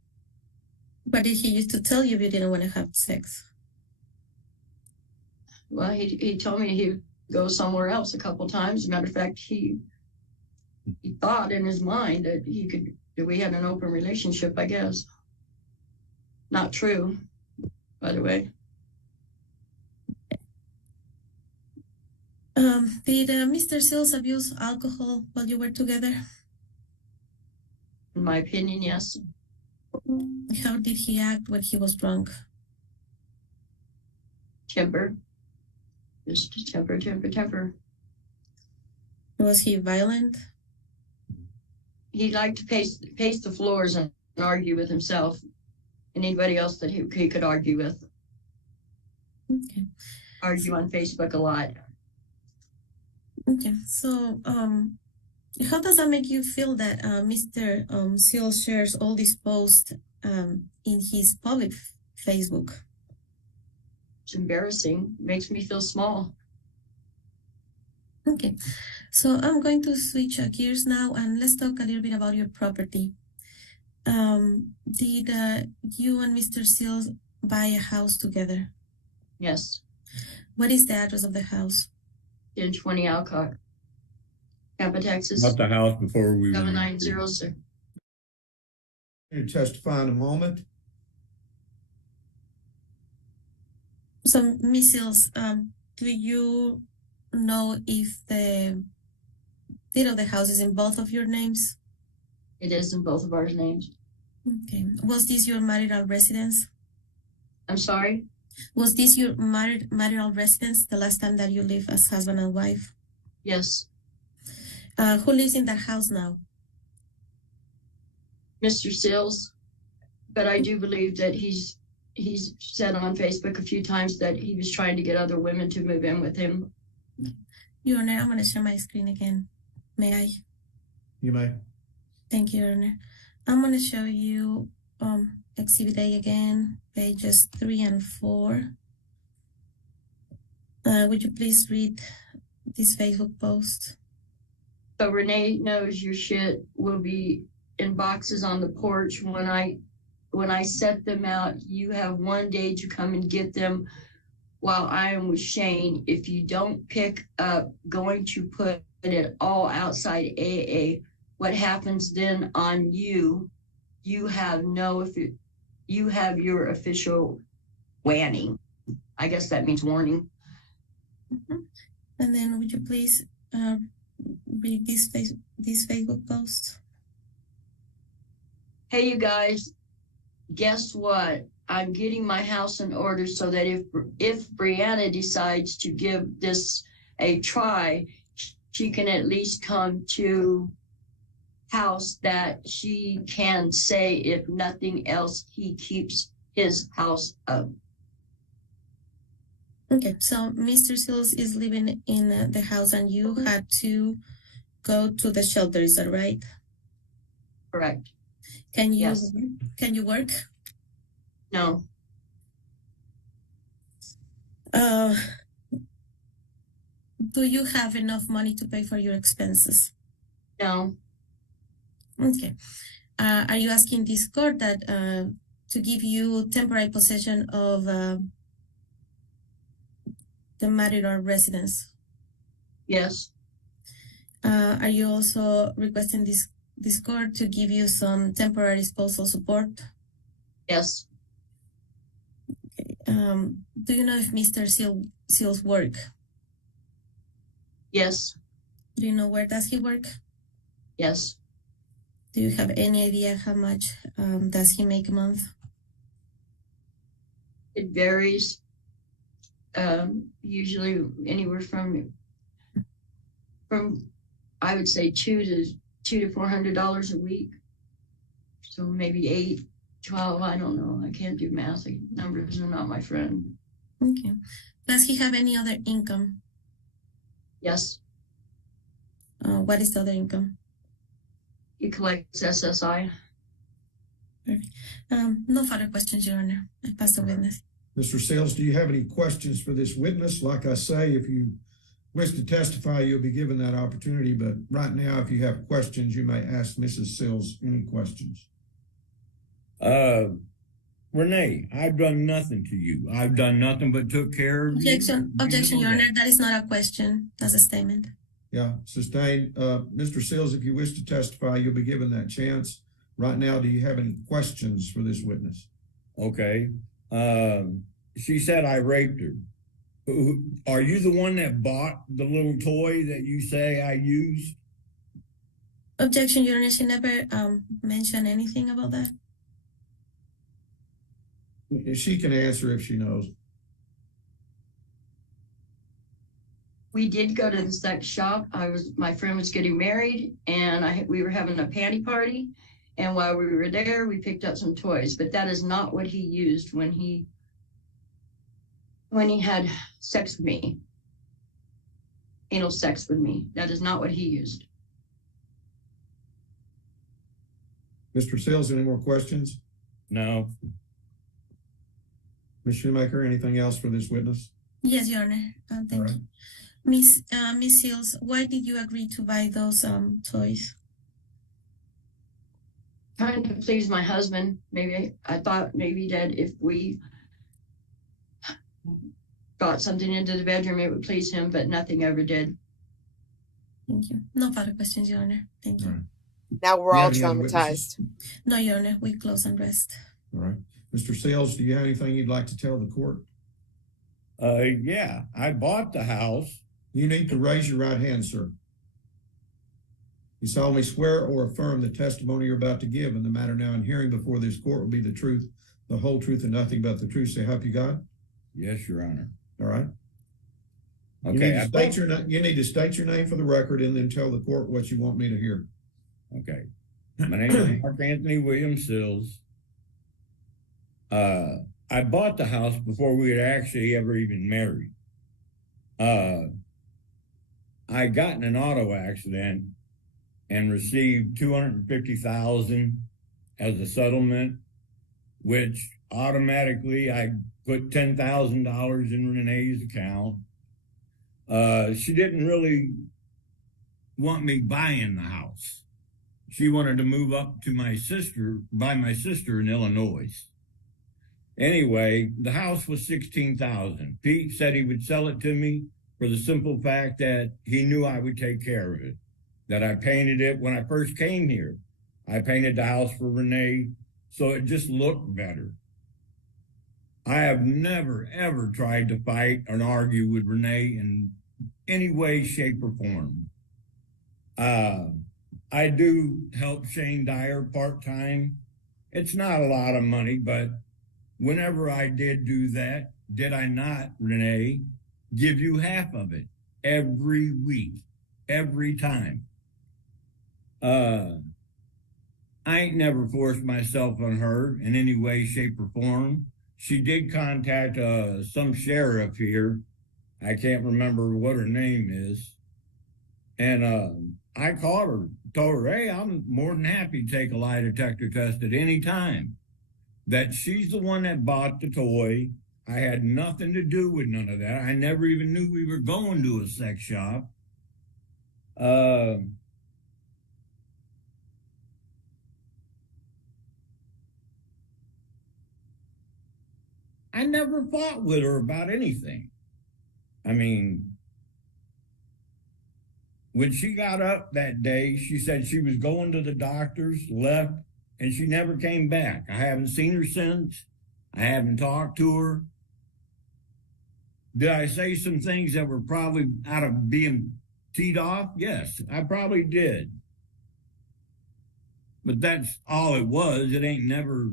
But did he used to tell you if you didn't want to have sex? Well, he told me he'd go somewhere else a couple times. As a matter of fact, he thought in his mind that we had an open relationship, I guess. Not true, by the way. Did Mr. Seals abuse alcohol while you were together? In my opinion, yes. How did he act when he was drunk? Temper. Just temper. Was he violent? He liked to pace the floors and argue with himself and anybody else that he could argue with. Okay. Argue on Facebook a lot. Okay, so how does that make you feel that Mr. Seals shares all these posts in his public Facebook? It's embarrassing. It makes me feel small. Okay, so I'm going to switch gears now and let's talk a little bit about your property. Did you and Mr. Seals buy a house together? Yes. What is the address of the house? 1020 Alcott, Tampa, Texas. Not the house before we 7906. You testify in a moment. So, Ms. Seals, do you know if the deed of the house is in both of your names? It is in both of our names. Okay. Was this your marital residence? I'm sorry? Was this your marital residence the last time that you lived as husband and wife? Yes. Who lives in that house now? Mr. Seals. But I do believe that he's said on Facebook a few times that he was trying to get other women to move in with him. Your Honor, I'm going to share my screen again. May I? You may. Thank you, Your Honor. I'm going to show you Exhibit A again, pages 3 and 4. Would you please read this Facebook post? So Renee knows your shit will be in boxes on the porch. When I set them out, you have one day to come and get them while I am with Shane. If you don't pick up, going to put it all outside AA. What happens then on you? You have your official warning. I guess that means warning. Mm-hmm. And then would you please read this Facebook post? Hey, you guys, guess what? I'm getting my house in order so that if Brianna decides to give this a try, she can at least come to house that she can say, if nothing else, he keeps his house up. Okay, so Mr. Seals is living in the house and you had to go to the shelter, is that right? Correct. Can you Yes. can you work? No. Do you have enough money to pay for your expenses? No. Okay. Are you asking this court that to give you temporary possession of the marital residence? Yes. Are you also requesting this court to give you some temporary spousal support? Yes. Do you know if Mr. Seals work? Yes. Do you know where does he work? Yes. Do you have any idea how much does he make a month? It varies. Usually anywhere from I would say $200 to $400 a week. So maybe 8, 12, I don't know. I can't do math. Numbers are not my friend. Okay. Does he have any other income? Yes. What is the other income? He collects SSI. No further questions, Your Honor. I pass the witness. Mr. Sales, do you have any questions for this witness? Like I say, if you wish to testify, you'll be given that opportunity. But right now, if you have questions, you may ask Mrs. Sales any questions. Renee, I've done nothing to you. I've done nothing but took care of you. Objection, Your Honor. That is not a question. That's a statement. Yeah, sustained. Mr. Sales, if you wish to testify, you'll be given that chance. Right now, do you have any questions for this witness? Okay. She said I raped her. Are you the one that bought the little toy that you say I used? Objection, Your Honor. She never mentioned anything about that. She can answer if she knows. We did go to the sex shop. My friend was getting married, and we were having a panty party. And while we were there, we picked up some toys. But that is not what he used when he had sex with me, anal sex with me. That is not what he used. Mr. Sales, any more questions? No. Ms. Shoemaker, anything else for this witness? Yes, Your Honor. Thank you. Miss Seals, why did you agree to buy those toys? Trying to please my husband. Maybe I thought maybe that if we brought something into the bedroom, it would please him, but nothing ever did. Thank you. No further questions, Your Honor. Thank you. Now we're all traumatized. No, Your Honor. We close and rest. All right. Mr. Sales, do you have anything you'd like to tell the court? Yeah, I bought the house. You need to raise your right hand, sir. You solemnly swear or affirm the testimony you're about to give in the matter now in hearing before this court will be the truth, the whole truth, and nothing but the truth. So help you God? Yes, Your Honor. All right. Okay. You need to state your name for the record and then tell the court what you want me to hear. Okay. My name is Mark Anthony William Sills. I bought the house before we had actually ever even married. I got in an auto accident and received $250,000 as a settlement, which automatically I put $10,000 in Renee's account. She didn't really want me buying the house. She wanted to move up to my sister in Illinois. Anyway, the house was $16,000. Pete said he would sell it to me for the simple fact that he knew I would take care of it, that I painted it when I first came here. I painted the house for Renee, so it just looked better. I have never, ever tried to fight and argue with Renee in any way, shape, or form. I do help Shane Dyer part-time. It's not a lot of money, but whenever I did do that, did I not, Renee, give you half of it every week, every time? I ain't never forced myself on her in any way, shape, or form. She did contact some sheriff here. I can't remember what her name is. And I called her, told her, hey, I'm more than happy to take a lie detector test at any time. That she's the one that bought the toy. I had nothing to do with none of that. I never even knew we were going to a sex shop. I never fought with her about anything. I mean, when she got up that day, she said she was going to the doctor's, left, and she never came back. I haven't seen her since. I haven't talked to her. Did I say some things that were probably out of being teed off? Yes, I probably did. But that's all it was. It ain't never,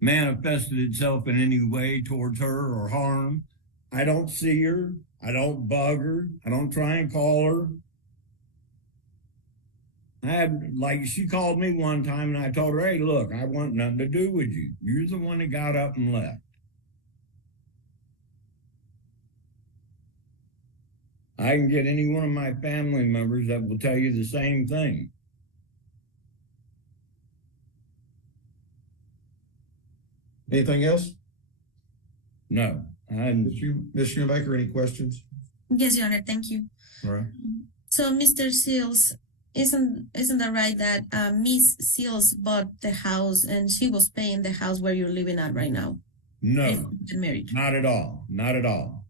manifested itself in any way towards her or harm. I don't see her. I don't bug her. I don't try and call her. She called me one time and I told her, hey, look, I want nothing to do with you. You're the one that got up and left. I can get any one of my family members that will tell you the same thing. Anything else? No. Ms. Shoemaker, any questions? Yes, Your Honor, thank you. All right. So, Mr. Seals, isn't that right that Miss Seals bought the house and she was paying the house where you're living at right now? No, not at all. Not at all.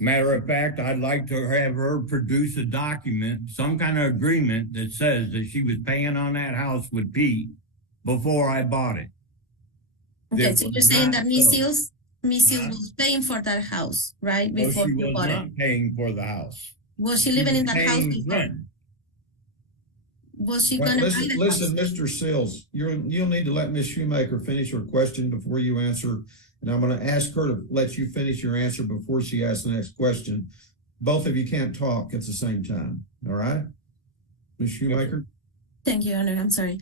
Matter of fact, I'd like to have her produce a document, some kind of agreement that says that she was paying on that house with Pete before I bought it. Okay, so you're saying that Miss Seals was paying for that house, right? Before she you was bought not it. paying for the house. Was she living in that house before? Rent. Was she Right, going to buy the listen, house? Mr. Seals, you'll need to let Ms. Shoemaker finish her question before you answer. And I'm going to ask her to let you finish your answer before she asks the next question. Both of you can't talk at the same time. All right? Ms. Shoemaker? Thank you, Your Honor. I'm sorry.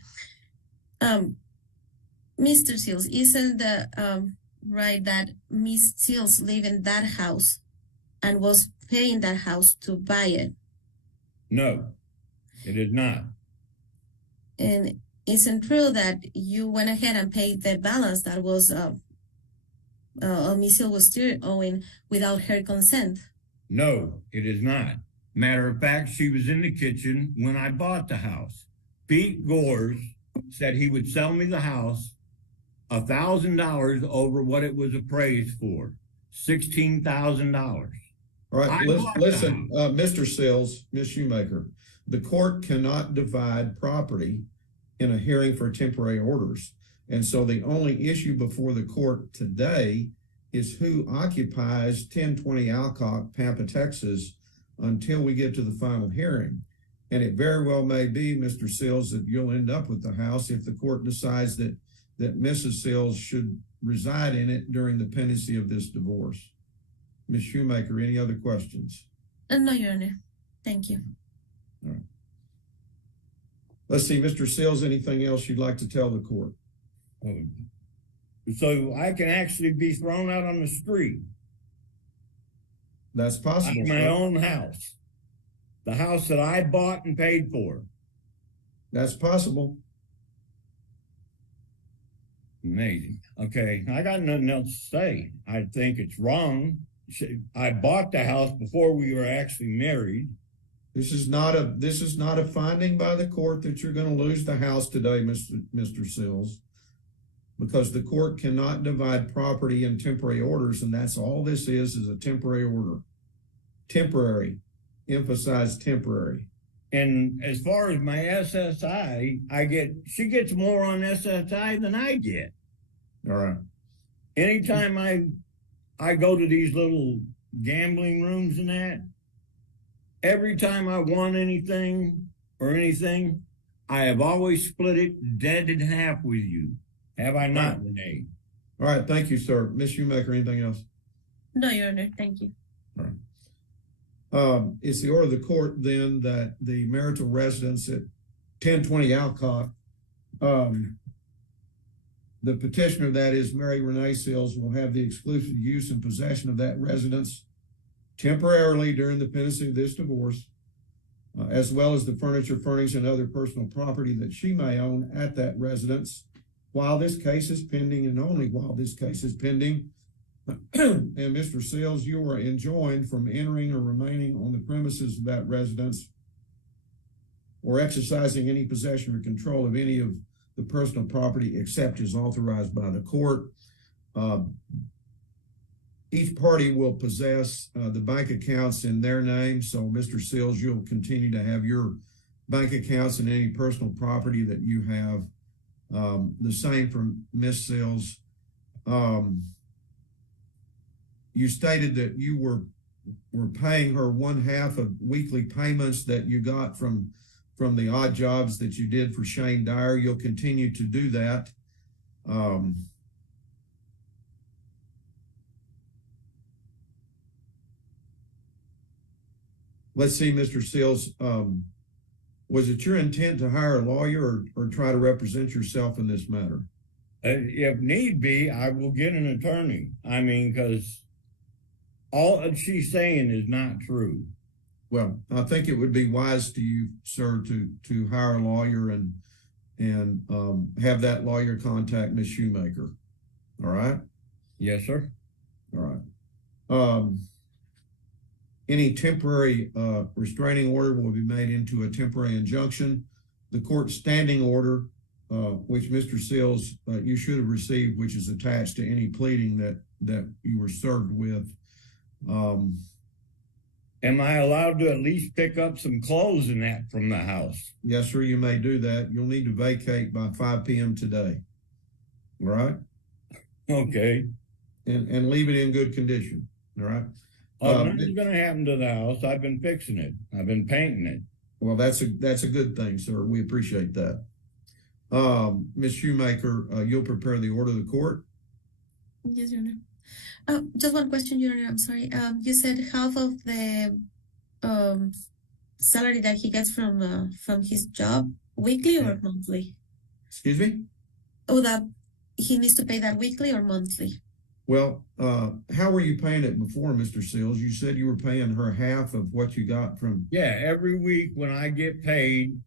Mr. Seals, isn't the right that Miss Seals lived in that house and was paying that house to buy it? No, it is not. And isn't true that you went ahead and paid the balance that was Miss Seals was still owing without her consent? No, it is not. Matter of fact, she was in the kitchen when I bought the house. Pete Gores said he would sell me the house $1,000 over what it was appraised for, $16,000. All right, listen, Mr. Seals, Ms. Shoemaker, the court cannot divide property in a hearing for temporary orders. And so the only issue before the court today is who occupies 1020 Alcock, Pampa, Texas, until we get to the final hearing. And it very well may be, Mr. Seals, that you'll end up with the house if the court decides that Mrs. Seals should reside in it during the pendency of this divorce. Ms. Shoemaker, any other questions? No, Your Honor. Thank you. All right. Let's see, Mr. Seals, anything else you'd like to tell the court? So I can actually be thrown out on the street. That's possible. Out of my own house. The house that I bought and paid for. That's possible. Amazing. Okay, I got nothing else to say. I think it's wrong. I bought the house before we were actually married. This is not a finding by the court that you're going to lose the house today, Mr. Seals, because the court cannot divide property in temporary orders, and that's all this is a temporary order. Temporary. Emphasize temporary. And as far as my SSI, she gets more on SSI than I get. All right. Anytime I go to these little gambling rooms and that, every time I won anything, I have always split it dead in half with you. Have I not, Renee? All right. Thank you, sir. Ms. Shoemaker, anything else? No, Your Honor. Thank you. All right. It's the order of the court then that the marital residence at 1020 Alcott. The petitioner, that is Mary Renee Sills, will have the exclusive use and possession of that residence temporarily during the pendency of this divorce, as well as the furniture, furnishings, and other personal property that she may own at that residence while this case is pending, and only while this case is pending. And Mr. Sills, you are enjoined from entering or remaining on the premises of that residence or exercising any possession or control of any of the personal property except as authorized by the court. Each party will possess the bank accounts in their name. So Mr. Sills, you'll continue to have your bank accounts and any personal property that you have. The same from Ms. Sills. You stated that you were paying her 1/2 of weekly payments that you got from the odd jobs that you did for Shane Dyer. You'll continue to do that. Let's see, Mr. Sills, was it your intent to hire a lawyer or try to represent yourself in this matter? If need be, I will get an attorney. I mean, because all that she's saying is not true. Well, I think it would be wise to you, sir, to hire a lawyer and have that lawyer contact Ms. Shoemaker. All right? Yes, sir. All right. Any temporary restraining order will be made into a temporary injunction. The court standing order, which Mr. Sills, you should have received, which is attached to any pleading that you were served with. Am I allowed to at least pick up some clothes and that from the house? Yes, sir, you may do that. You'll need to vacate by 5 p.m. today. All right? Okay. And leave it in good condition. All right? Nothing's going to happen to the house. I've been fixing it. I've been painting it. Well, that's a good thing, sir. We appreciate that. Ms. Shoemaker, you'll prepare the order of the court? Yes, Your Honor. Just one question, Your Honor. I'm sorry. You said half of the salary that he gets from his job weekly or monthly? Excuse me? Oh, that he needs to pay that weekly or monthly? Well, how were you paying it before, Mr. Sills? You said you were paying her half of what you got from... Yeah, every week when I get paid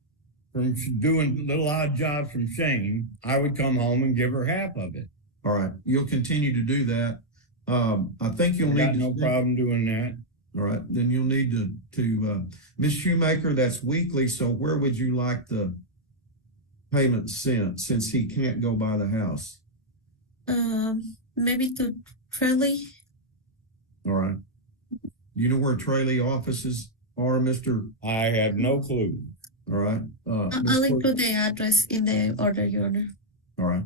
from doing little odd jobs from Shane, I would come home and give her half of it. All right. You'll continue to do that. I think you'll need to... no problem doing that. All right. Then you'll need to Ms. Shoemaker, that's weekly. So where would you like the payment sent since he can't go by the house? Maybe to Trelly. All right. You know where Trelly offices are, Mr.? I have no clue. All right. I'll include the address in the order, Your Honor. All right.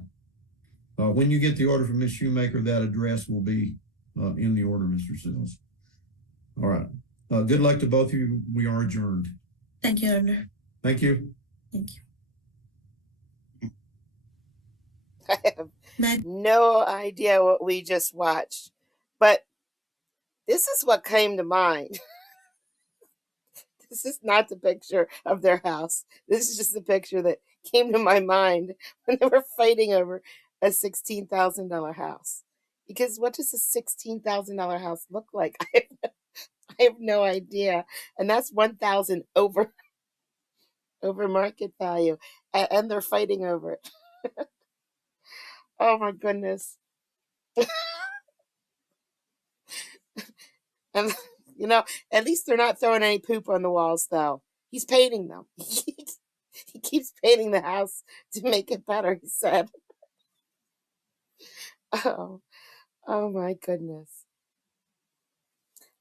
When you get the order from Ms. Shoemaker, that address will be in the order, Mr. Sills. All right. Good luck to both of you. We are adjourned. Thank you, Your Honor. Thank you. Thank you. I have no idea what we just watched, but this is what came to mind. This is not the picture of their house. This is just the picture that came to my mind when they were fighting over a $16,000 house. Because what does a $16,000 house look like? I have no idea. And that's 1,000 over market value. And they're fighting over it. Oh my goodness. And, you know, at least they're not throwing any poop on the walls, though. He's painting them. He keeps painting the house to make it better, he said. Oh my goodness.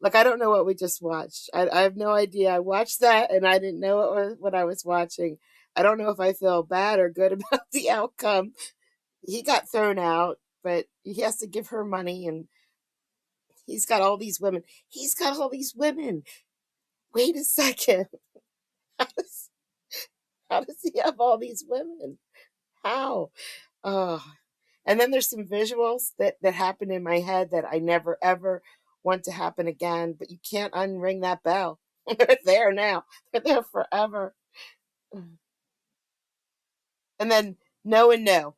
Look, I don't know what we just watched. I have no idea. I watched that and I didn't know what I was watching. I don't know if I feel bad or good about the outcome. He got thrown out, but he has to give her money, and he's got all these women. He's got all these women. Wait a second. How does he have all these women? How? Oh. And then there's some visuals that happen in my head that I never, ever want to happen again, but you can't unring that bell. They're there now. They're there forever. And then no and no.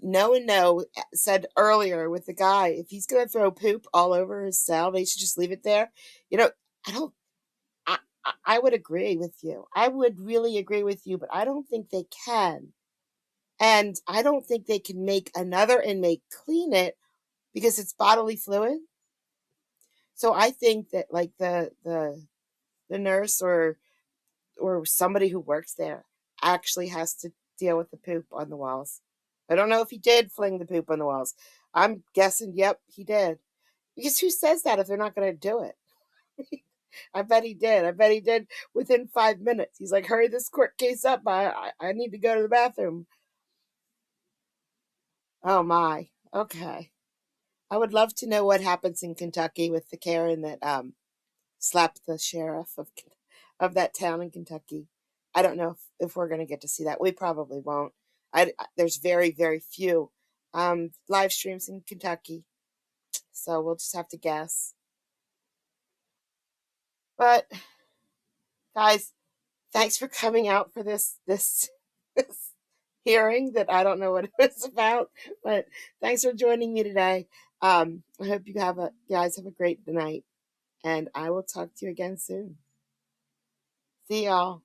No and no said earlier with the guy, if he's going to throw poop all over his cell, they should just leave it there. You know, I don't, I would agree with you. I would really agree with you, but I don't think they can. And I don't think they can make another inmate clean it because it's bodily fluid. So I think that like the nurse or somebody who works there actually has to deal with the poop on the walls. I don't know if he did fling the poop on the walls. I'm guessing, yep, he did. Because who says that if they're not going to do it? I bet he did. I bet he did within 5 minutes. He's like, hurry this court case up. I need to go to the bathroom. Oh, my. Okay. I would love to know what happens in Kentucky with the Karen that slapped the sheriff of that town in Kentucky. I don't know if we're going to get to see that. We probably won't. There's very, very few live streams in Kentucky. So we'll just have to guess. But guys, thanks for coming out for this hearing that I don't know what it was about, but thanks for joining me today. I hope you guys have a great night, and I will talk to you again soon. See y'all.